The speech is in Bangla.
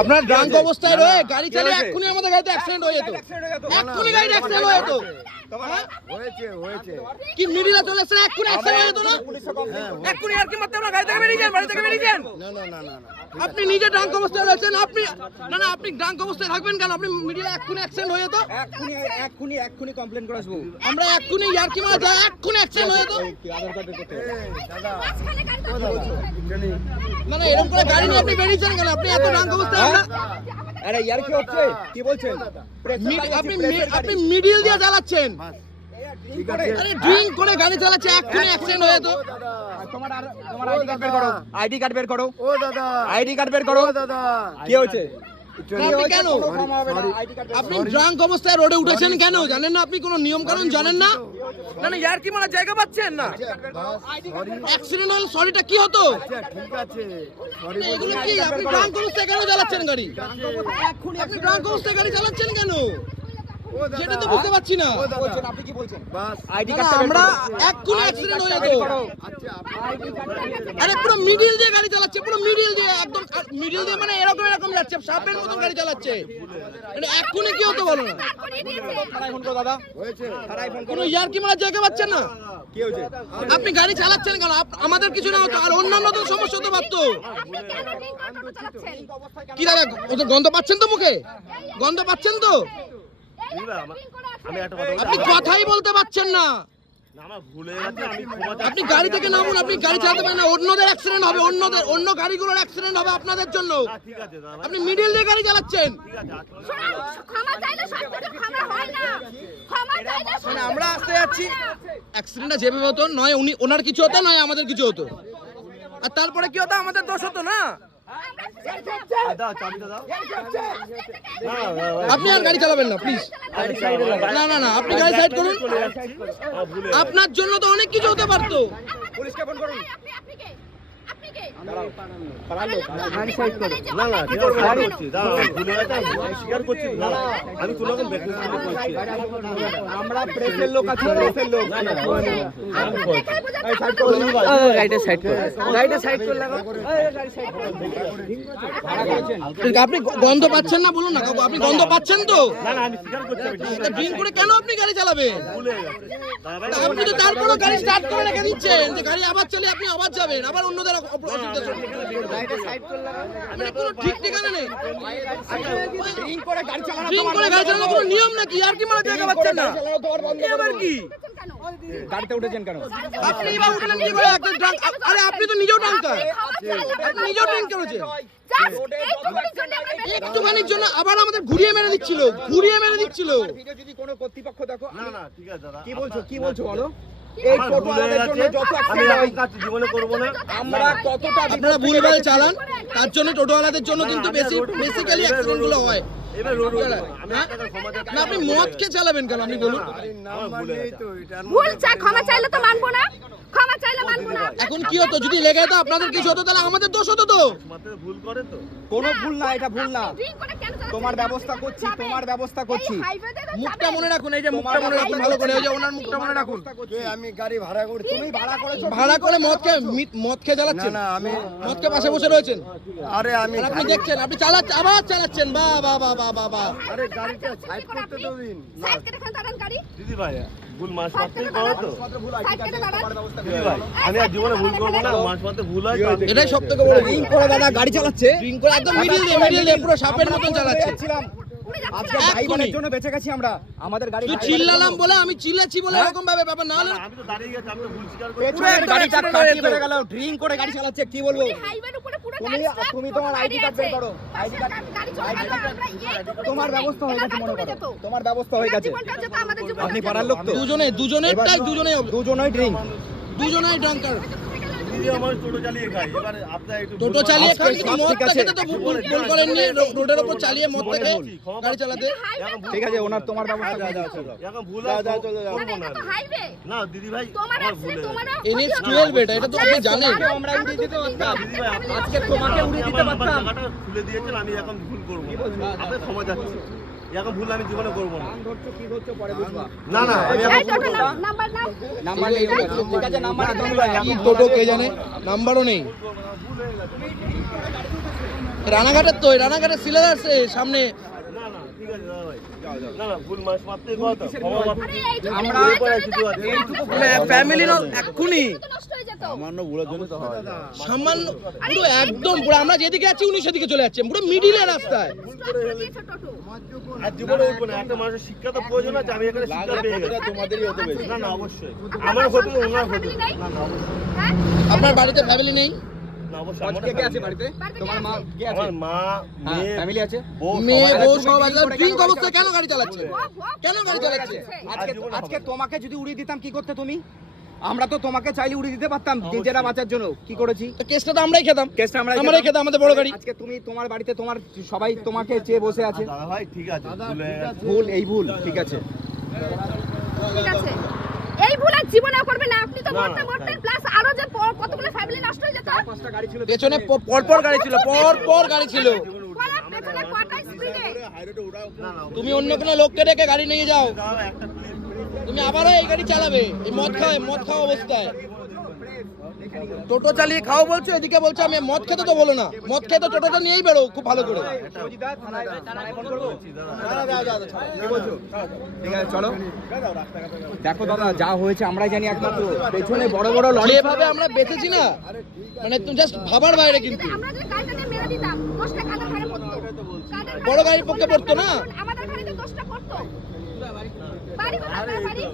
আপনার ড্রাঙ্ক অবস্থায় রয়ে গাড়ি চালিয়ে এক্ষুনি আমাদের গাড়িতে অ্যাক্সিডেন্ট হয়ে যেত। এক্ষুনি গাড়িতে অ্যাক্সিডেন্ট হয়ে যেত? হয়েছে হয়েছে। কি মিডিলে চলে এসেছে এক্ষুনি অ্যাক্সিডেন্ট হয়ে যেত না এক্ষুনি আর কি মারতে আপনার গাড়ি থেকে বেরিয়ে যান বাড়ি থেকে বেরিয়ে যান। না না না না না আপনি নিজে ড্রাঙ্ক অবস্থায় রয়েছেন আপনি না না আপনি ড্রাঙ্ক অবস্থায় থাকবেন কেন? আপনি মিডিলে এক্ষুনি অ্যাক্সিডেন্ট হয়ে যেত? এক্ষুনি এক্ষুনি এক্ষুনি কমপ্লেন করে আসব আমরা এক্ষুনি ইয়ার্কি মারা যায় এক্ষুনি অ্যাক্সিডেন্ট হয়ে জানি না না এরকম করে গাড়ি নিয়ে আপনি বেরিয়েছেন কেন? আপনি এত ড্রাঙ্ক অবস্থায় আমরা আরে ইয়ার কি হচ্ছে? কি বলছেন? আপনি আপনি মিডিল দিয়ে চালাচ্ছেন ঠিক আরে ড্রিঙ্ক করে। গাড়ি চালাচ্ছে এক্ষুনি অ্যাক্সিডেন্ট হয়ে তোমার আর তোমার আইডি কার্ড বের করো। আইডি কার্ড বের করো। ও দাদা। আইডি কার্ড বের করো। দাদা। কি হয়েছে? আপনি কেন? আপনি ড্রাঙ্ক অবস্থায় রোডে উঠেছেন কেন? জানেন না আপনি কোনো নিয়ম কানুন জানেন না? না না ইয়ার কি মারার জায়গা পাচ্ছেন? না। অ্যাক্সিডেন্ট হলে সরিটা কি হতো? আচ্ছা ঠিক আছে। সরি এগুলো কি? আপনি ড্রাঙ্ক অবস্থায় কেন চালাচ্ছেন গাড়ি? আপনি ড্রাঙ্ক অবস্থায় গাড়ি চালাচ্ছেন কেন? সেটা তো বুঝতে পারছি না। বলছেন আপনি কি বলছেন? বাস। আইডি কার্ড আমরা এক্ষুনি অ্যাক্সিডেন্ট হয়ে যেত আচ্ছা আরে পুরো মিডিল দিয়ে গাড়ি চালাচ্ছে পুরো মিডিল দিয়ে একদম মিডিল দিয়ে মানে এরকম এরকম যাচ্ছে সাপের মতন গাড়ি চালাচ্ছে। মানে এক্ষুনি কি হতো বলো না। ফোন করো দাদা হয়েছে। কোনো ইয়ার কি মারার জায়গা পাচ্ছেন না? কি হয়েছে? আপনি গাড়ি চালাচ্ছেন কেন? আমাদের কিছু না হতো আর অন্যান্য তো সমস্যা হতে পারতো। কি দাদা গন্ধ পাচ্ছেন তো মুখে? গন্ধ পাচ্ছেন তো? আপনি কথাই বলতে পারছেন না। আপনি গাড়ি থেকে নামুন আপনি গাড়ি চালাতে পারেন না অন্যদের অ্যাক্সিডেন্ট হবে অন্যদের অন্য গাড়িগুলোর অ্যাক্সিডেন্ট হবে আপনাদের জন্য। আপনি মিডিল দিয়ে গাড়ি চালাচ্ছেন। ক্ষমা চাইলে সব কিছু ক্ষমা হয় না। ক্ষমা চাইলে সব মানে আমরা আসতে যাচ্ছি। অ্যাক্সিডেন্টটা যেভাবে হতো নয় উনি ওনার কিছু হতো নয় আমাদের কিছু হতো। আর তারপরে কি হতো? আমাদের দোষ হতো না? আপনি গাড়ি চালাবেন না না না আপনি গাড়ি আপনার জন্য তো অনেক কিছু হতে পারতো। আমি স্বীকার করছি না না, আমি কোনো রকম আমরা প্রেসের লোক আছি প্রেসের লোক। এই সাইড করো গাড়িটা সাইড করুন গাড়িটা সাইড করে আপনি গন্ধ পাচ্ছেন না বলুন না। কাকু আপনি গন্ধ পাচ্ছেন তো? না না আমি স্বীকার করছি আমি ঠিক আছে, ড্রিঙ্ক করে কেন আপনি গাড়ি চালাবেন আপনি তো তারপরে গাড়ি স্টার্ট করে রেখে দিচ্ছেন। যে গাড়ি আবার চলে আপনি আবার যাবেন আবার অন্যদের মানে কোনো ঠিক ঠিকানা নেই। করে গাড়ি চালানো ড্রিঙ্ক করে গাড়ি চালানো কোনো নিয়ম নাকি? আর কি মারা জায়গা পাচ্ছেন না? এ কি? গাড়িতে উঠেছেন কেন? আপনি বা উঠলেন কি করে একটা আরে আপনি তো নিজেও আপনি নিজেও একটুখানির জন্য আবার আমাদের ঘুরিয়ে মেরে দিচ্ছিল। ঘুরিয়ে মেরে দিচ্ছিল। ভিডিও যদি কোনো কর্তৃপক্ষ দেখো না না ঠিক আছে দাদা। কি বলছো কি বলছো বলো? এই আমার টোটো ভুল আলাদের জন্য যত আমি accident কাজ জীবনে করব না। আমরা কতটা আপনারা ভুলভাল চালান তার জন্য টোটোওয়ালাদের জন্য কিন্তু বেশি বেসিক্যালি অ্যাক্সিডেন্ট হয়। হ্যাঁ? আপনি মদ চালাবেন কেন? আপনি বলুন। ভুল ক্ষমা চাইলে তো মানবো না। এখন কি হতো? যদি লেগে যেত আপনাদের কিছু হতো তাহলে আমাদের দোষ হতো তো? ভুল করে তো। কোনো ভুল না এটা ভুল না। করে? তোমার ব্যবস্থা করছি তোমার ব্যবস্থা করছি। মুখটা মনে রাখুন এই যে মুখটা মনে রাখুন ভালো করে ওই যে ওনার মুখটা মনে রাখুন। আমি গাড়ি ভাড়া করছি তুমি ভাড়া করেছ ভাড়া করে মদ খেয়ে মি- মদ খেয়ে না চালাচ্ছেন না আমি মদ খেয়ে পাশে বসে রয়েছেন? আরে আমি আপনি দেখছেন আপনি চালাচ্ছেন আবার চালাচ্ছেন। বা বা বা বা বা আরে গাড়িটা সাইড করতে তো দিন। সাইড কেটে খান দাঁড়ান গাড়ি। দিদি ভাই ভুল মাছ মারতেই করো তো। আমি আর জীবনে ভুল করব না মাছ মারতে ভুল হয় এটাই সব থেকে বড় ড্রিঙ্ক করে দাদা গাড়ি চালাচ্ছে। ড্রিঙ্ক করে একদম মিডিল দিয়ে মিডিল দিয়ে পুরো সাপের মতন চালাচ্ছে। আজকে। ভাই বোনের জন্য বেঁচে গেছি আমরা। আমাদের গাড়ি তুই চিল্লালাম বলে আমি চিল্লাচ্ছি বলে এরকম ভাবে ব্যাপার না হলে না, আমি তো দাঁড়িয়ে গেছি আমি তো ভুল স্বীকার করছি। পেছনের গাড়িটা কাটিয়ে যেত। গেল ড্রিঙ্ক করে গাড়ি চালাচ্ছে কি বলব? হাইওয়ের উপরে পুরো তুমি- তুমি তোমার আইডি কার্ড বের করো। ID card- তোমার ব্যবস্থা হয়ে গেছে মনে করো। তোমার ব্যবস্থা হয়ে গেছে। আপনি পাড়ার লোক তো? দুজনে দুজনেই দুজনে দুজনেই ড্রিঙ্ক দুজনেই ড্রাঙ্কার টোটো চালিয়ে খাই। এবার আপনার একটু টোটো চালিয়ে খান কিন্তু মদ খেতে তো ভুল রোডের চালিয়ে মদ থেকে গাড়ি চালাতে। ঠিক আছে ওনার তোমার ব্যবস্থা করে দিচ্ছি। এখন ভুল যা, যা, চলে যাও। না, দিদি ভাই তোমার ভুল ক্ষতি 12 এটা, এটা তো আপনি জানেন। তোমাকে আমরা উড়িয়ে দিতে পারতাম। দিদি ভাই আজকে তোমাকে উড়িয়ে দিতে পারতাম। খুলে দিয়েছেন আমি এখন ভুল করব না। আপনার ক্ষমা যাচ্ছে। এখন ভুল আমি জীবনে করব না ধরছো কি ধরছো পরে বুঝবা না না নাম্বার নেই কি টোটো কে জানে নাম্বারও নেই রানাঘাটের তো রানাঘাটের সিলেদার্স সামনে না না ঠিক আছে দাদা ভাই না না ভুল মাস মাত্রই কথা ক্ষমা মাত্র আরে এইটুকু আমরা ভুলের পরে এইটুকু ফ্যামিলি এক্ষুনি তো হয়ে সামান্য পুরো একদম পুরো আমরা যেদিকে আছি উনি সেদিকে চলে যাচ্ছেন পুরো মিডিলে রাস্তায়। Stop করে দিয়েছে টোটো। আর জীবনে উঠবো না একটা মানুষের শিক্ষা তো প্রয়োজন আছে আমি এখানে শিক্ষা পেয়ে গেছি। তোমাদেরই হতে পেরেছে। না না অবশ্যই। আমার হতে ওনার হতে না না অবশ্যই। হ্যাঁ? আপনার বাড়িতে ফ্যামিলি নেই? কেন গাড়ি চালাচ্ছে? ভুয়া- ভুয়া কেন গাড়ি চালাচ্ছে? আজকে। তোমাকে যদি উড়িয়ে দিতাম কি করতে তুমি? আমরা তো তোমাকে চাইলে উড়িয়ে দিতে পারতাম নিজেরা বাঁচার জন্য। কি করেছি? তো কেসটা তো আমরাই খেতাম। কেসটা আমরা আমরাই খেতাম। আমাদের বড় গাড়ি। আজকে তুমি তোমার বাড়িতে তোমার সবাই তোমাকে চেয়ে বসে আছে। দাদা ভাই ঠিক আছে ভুল এই ভুল ঠিক আছে। ঠিক আছে। এই ভুল আর জীবনেও করবে না। আপনি তো মরতে মরতে প্লাস আরও যে কতগুলো ফ্যামিলি নষ্ট হয়ে যেত। পাঁচটা গাড়ি ছিল পেছনে প- পরপর গাড়ি ছিল পর পর গাড়ি ছিল। তুমি অন্য কোনো লোককে রেখে গাড়ি নিয়ে যাও। দাদা একটা তুমি আবারও এই গাড়ি চালাবে। এই মদ খাওয়া মদ খাওয়া অবস্থায়। টোটো চালিয়ে খাও বলছো এদিকে বলছো আমি মদ খেতে তো বলো না। মদ খেতে টোটোটা নিয়েই বেরো খুব ভালো করে। চলো দেখো দাদা যা হয়েছে আমরাই জানি একমাত্র। পেছনে বড় বড় লরি। যেভাবে আমরা বেঁচেছি না মানে তুমি জাস্ট ভাবার বাইরে কিন্তু। বড় গাড়ির পক্ষে পড়তো না। আমাদের দোষটা বাড়ি কোথায়? বাড়ি?